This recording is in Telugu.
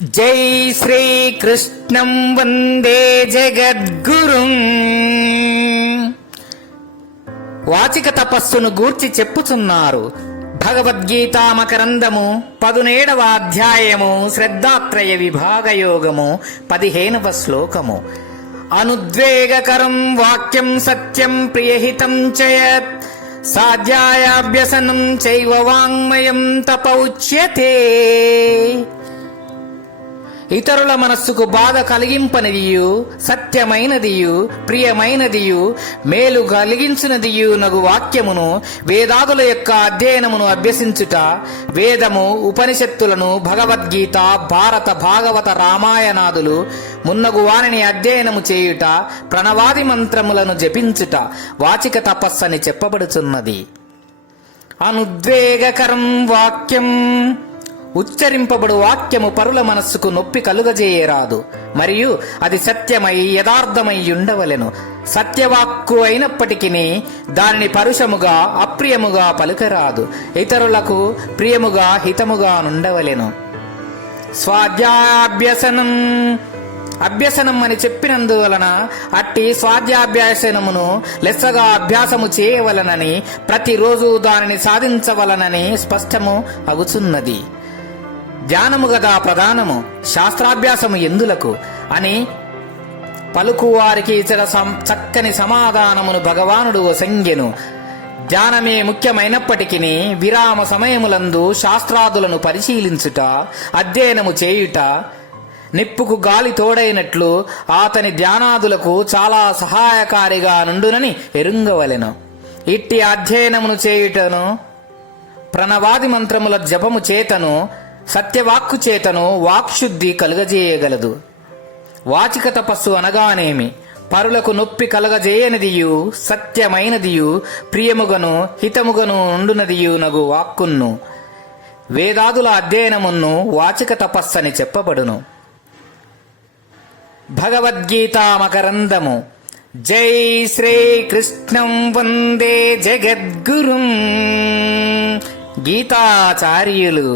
జై శ్రీకృష్ణం వందే జగద్గురుం. వాచిక తపస్సును గూర్చి చెప్పుచున్నారు. భగవద్గీత మకరందము 17వ అధ్యాయము శ్రద్ధాత్రయ విభాగయోగము 15వ శ్లోకము. అనుద్వేగకరం వాక్యం సత్యం ప్రియహితం చయత్ సాధ్యాయాభ్యసనం చైవ వాంగ్మయం తప ఉచ్యతే. ఇతరుల మనస్సుకు బాధ కలిగింపనిదియు సత్యమైనదియు ప్రియమైనదియు మేలు కలిగించినదియు నగు వాక్యమును వేదాదుల యొక్క అధ్యయనమును అభ్యసించుట, వేదము ఉపనిషత్తులను భగవద్గీత భారత భాగవత రామాయణాదులు మున్నగు వారిని అధ్యయనము చేయుట, ప్రణవాది మంత్రములను జపించుట వాచిక తపస్సని చెప్పబడుచున్నది. అనుద్వేగకరం వాక్యం, ఉచ్చరింపబడు వాక్యము పరుల మనస్సుకు నొప్పి కలుగజేయరాదు, మరియు అది సత్యమై యథార్థమై ఉండవలెను. సత్యవాక్కు అయినప్పటికీ దానిని పరుషముగా అప్రియముగా పలుకరాదు, ఇతరులకు ప్రియముగా హితముగా నుండవలెను. స్వాధ్యాయాభ్యసనం, అభ్యసనం అని చెప్పినందువలన అట్టి స్వాధ్యాభ్యాసనమును లెస్సగా అభ్యాసము చేయవలనని, ప్రతిరోజు దానిని సాధించవలనని స్పష్టము అగుచున్నది. ధ్యానము గదా ప్రధానము, శాస్త్రాభ్యాసము ఎందులకు అని పలుకువారికి చక్కని సమాధానమును భగవానుడు వసంగెను. ధ్యానమే ముఖ్యమైనప్పటికీ విరామ సమయములందు శాస్త్రాదులను పరిశీలించుట, అధ్యయనము చేయుట నిప్పుకు గాలి తోడైనట్లు అతని ధ్యానాదులకు చాలా సహాయకారిగా నుండునని ఎరుంగవలెను. ఇట్టి అధ్యయనమును చేయుటను, ప్రణవాది మంత్రముల జపము చేతను, సత్యవాక్కు చేతను వాక్శుద్ధి కలుగజేయగలదు. వాచిక తపస్సు అనగానేమి? పరులకు నొప్పి కలగజేయనిదియు సత్యమైనదియు ప్రియముగను హితముగను ఉండునదియు నగు వాక్కును వేదాదుల అధ్యయనమును వాచిక తపస్సని చెప్పబడును. భగవద్గీత మకరందము. జై శ్రీకృష్ణం వందే జగద్గురుం. గీతాచార్యులు.